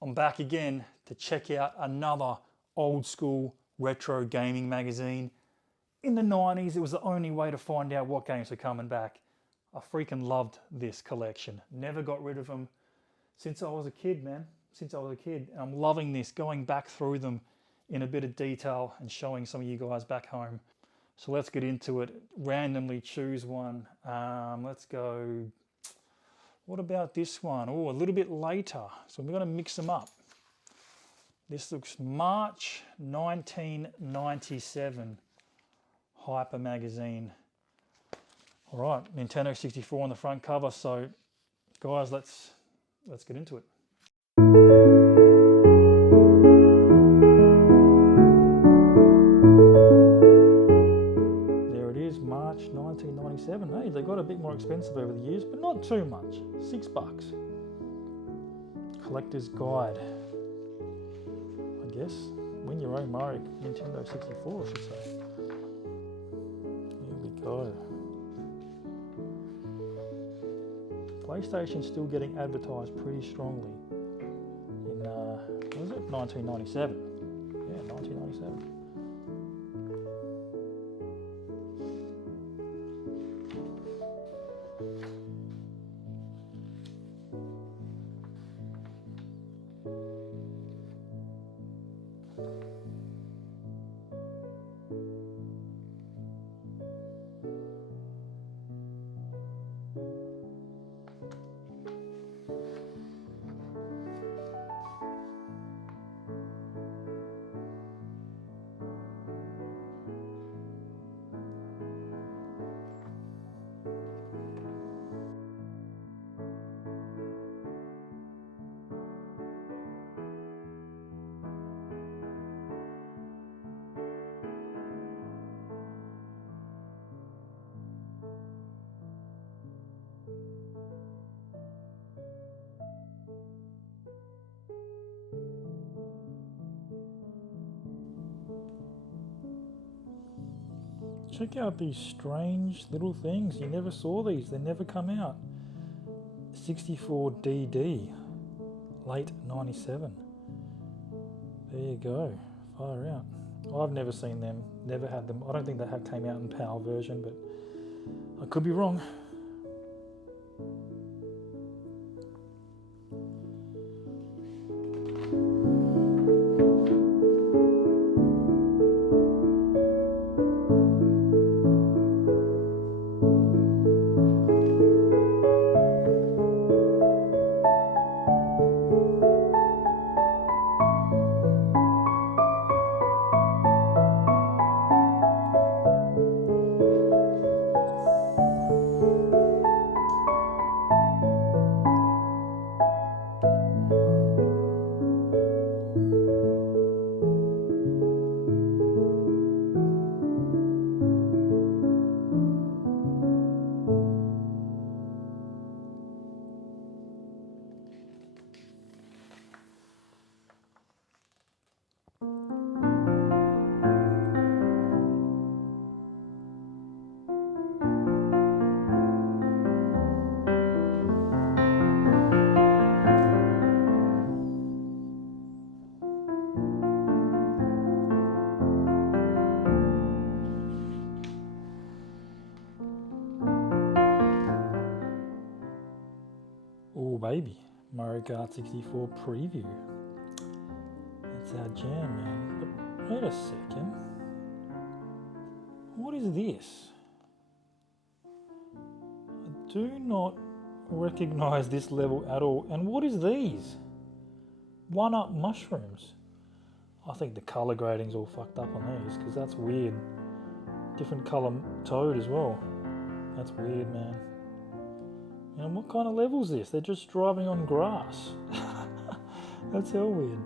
I'm back again to check out another old school retro gaming magazine. In the 90s, it was the only way to find out what games were coming back. I freaking loved this collection. Never got rid of them since I was a kid, man. Since I was a kid. And I'm loving this, going back through them in a bit of detail and showing some of you guys back home. So let's get into it. Randomly choose one. Let's go. What about this one? Oh, a little bit later. So we're going to mix them up. This looks March 1997 Hyper magazine. All right, Nintendo 64 on the front cover. So, guys, let's get into it. There it is, March 1997. Hey, they got a bit more expensive over the years, but not too much. $6. Collector's Guide. I guess win your own Mario Nintendo 64, I should say. Here we go. PlayStation's still getting advertised pretty strongly in, what was it, 1997? Yeah, 1997. Check out these strange little things. You never saw these. They never come out. 64DD, late 97. There you go. Far out. I've never seen them. Never had them. I don't think they have came out in PAL version, but I could be wrong. Oh baby, Mario Kart 64 preview. That's our jam, man. But wait a second. What is this? I do not recognize this level at all. And what is these? 1-up mushrooms. I think the color grading's all fucked up on these because that's weird. Different color toad as well. That's weird, man. And what kind of level is this? They're just driving on grass. That's hell weird.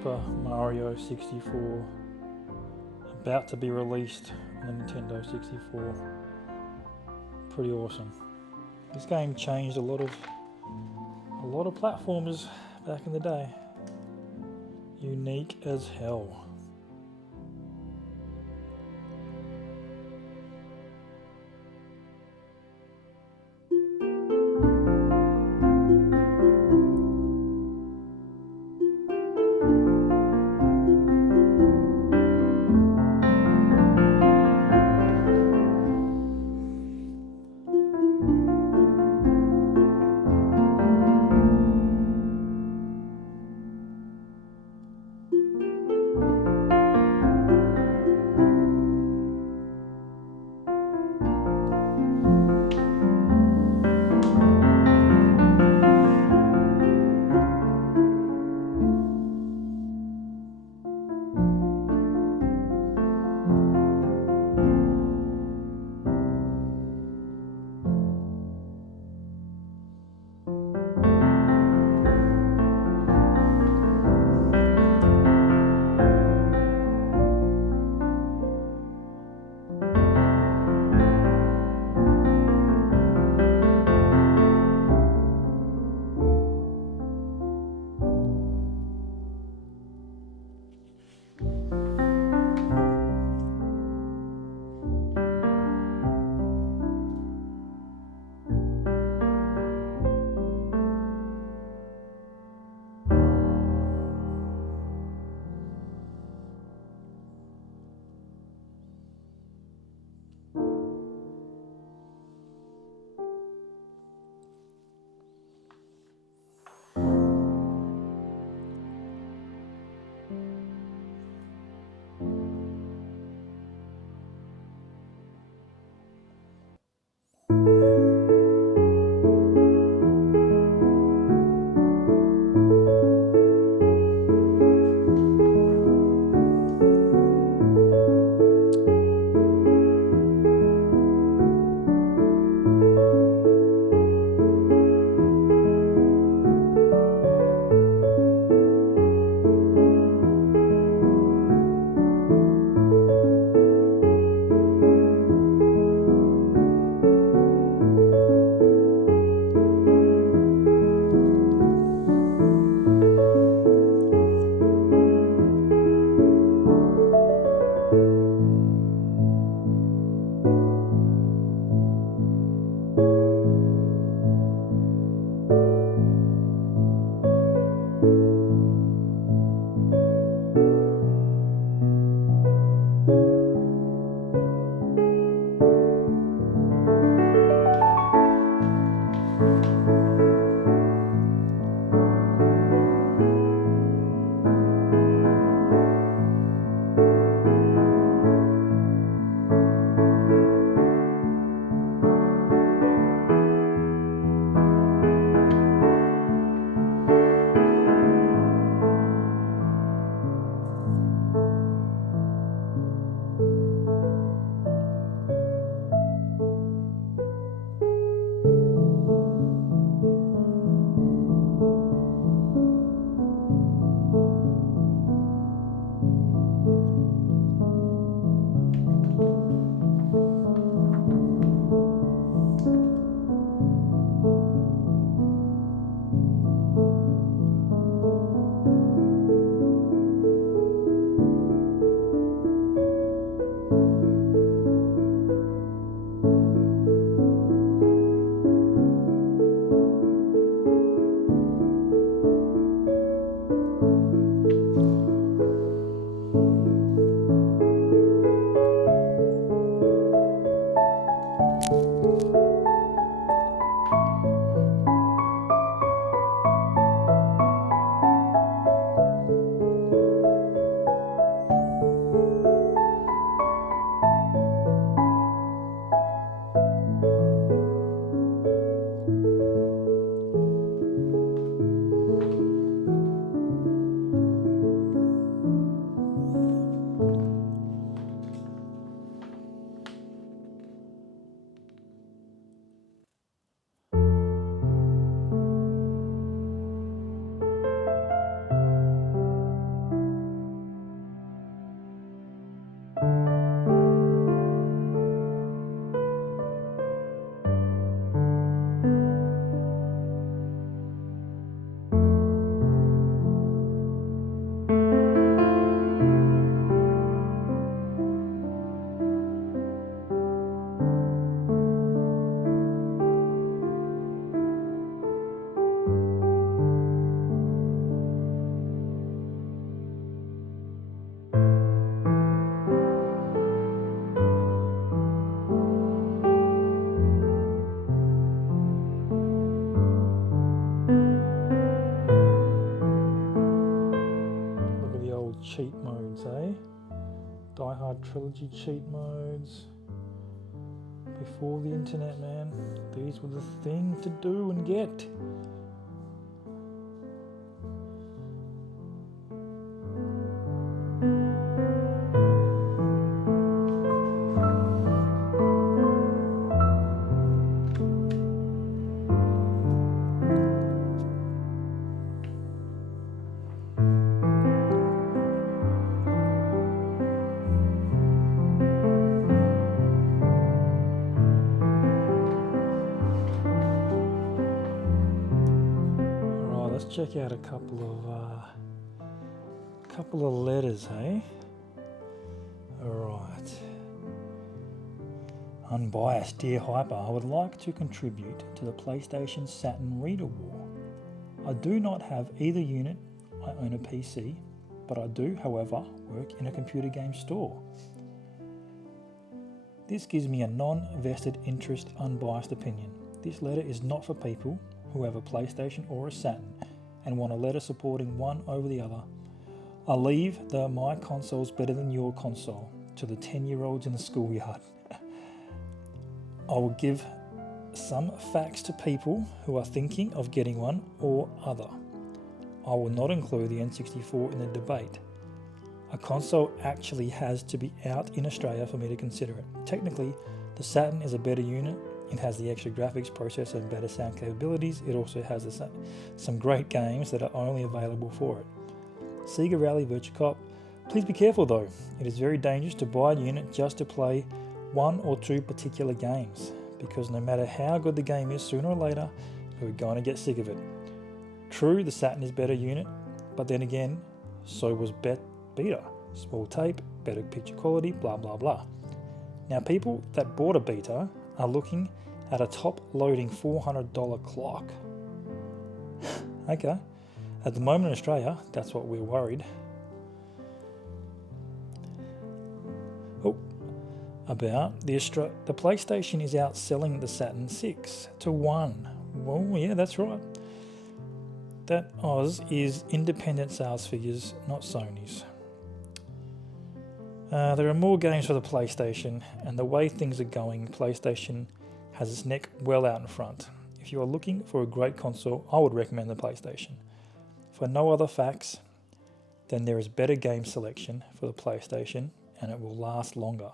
Super Mario 64, about to be released on the Nintendo 64. Pretty awesome. This game changed a lot of platformers back in the day. Unique as hell. trilogy cheat modes. Before the internet, man, these were the thing to do and get. Check out a couple of letters, hey? Alright. Unbiased, dear Hyper, I would like to contribute to the PlayStation Saturn Reader War. I do not have either unit. I own a PC, but I do, however, work in a computer game store. This gives me a non-vested interest, unbiased opinion. This letter is not for people who have a PlayStation or a Saturn and want a letter supporting one over the other. I leave the my console's better than your console to the 10-year-olds in the schoolyard. I will give some facts to people who are thinking of getting one or other. I will not include the N64 in the debate. A console actually has to be out in Australia for me to consider it. Technically, the Saturn is a better unit. It has the extra graphics processor and better sound capabilities. It also has some great games that are only available for it. Sega Rally Virtua Cop. Please be careful though. It is very dangerous to buy a unit just to play one or two particular games, because no matter how good the game is, sooner or later you're going to get sick of it. True, the Saturn is a better unit, but then again, so was Beta. Small tape, better picture quality, blah blah blah. Now people that bought a Beta are looking at a top-loading $400 clock. Okay, at the moment in Australia, that's what we're worried. About the PlayStation is outselling the Saturn 6 to 1. Well, yeah, that's right. That Oz is independent sales figures, not Sony's. There are more games for the PlayStation, and the way things are going, PlayStation has its neck well out in front. If you are looking for a great console, I would recommend the PlayStation. For no other facts, then there is better game selection for the PlayStation, and it will last longer.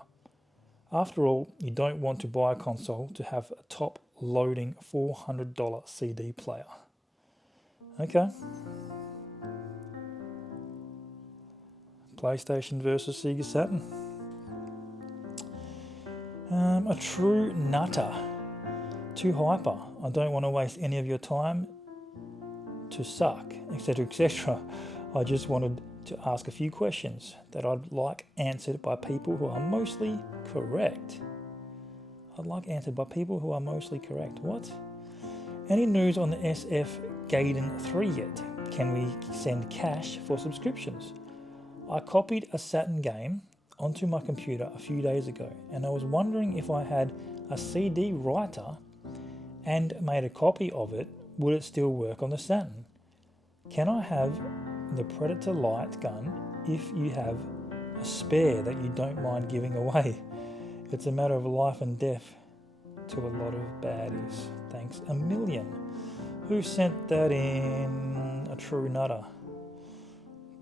After all, you don't want to buy a console to have a top-loading $400 CD player. Okay. PlayStation versus Sega Saturn. A true nutter. Too hyper. I don't want to waste any of your time to suck, etc., etc. I just wanted to ask a few questions that I'd like answered by people who are mostly correct. What? Any news on the SF Gaiden 3 yet? Can we send cash for subscriptions? I copied a Saturn game onto my computer a few days ago, and I was wondering if I had a CD writer and made a copy of it, would it still work on the Saturn? Can I have the Predator light gun if you have a spare that you don't mind giving away? It's a matter of life and death to a lot of baddies. Thanks a million. Who sent that in? A true nutter.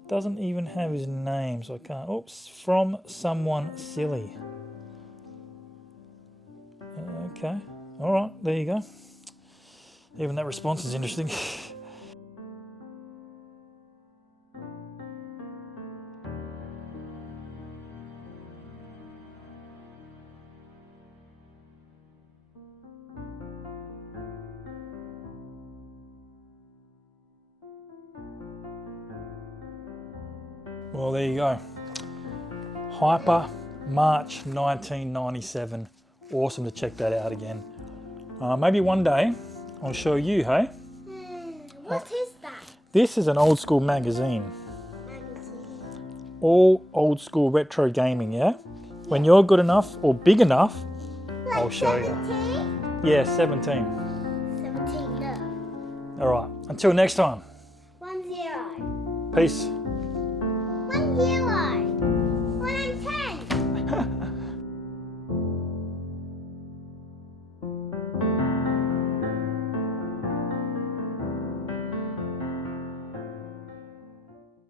Doesn't even have his name, so I can't. Oops, from someone silly. Okay, all right, there you go. Even that response is interesting. Well, there you go. Hyper, March 1997. Awesome to check that out again. Maybe one day I'll show you, hey? What is that? This is an old school magazine. All old school retro gaming, yeah? When you're good enough or big enough, Like I'll show 17? you. Yeah, 17. 17, no. All right, until next time. 10. Peace. 10.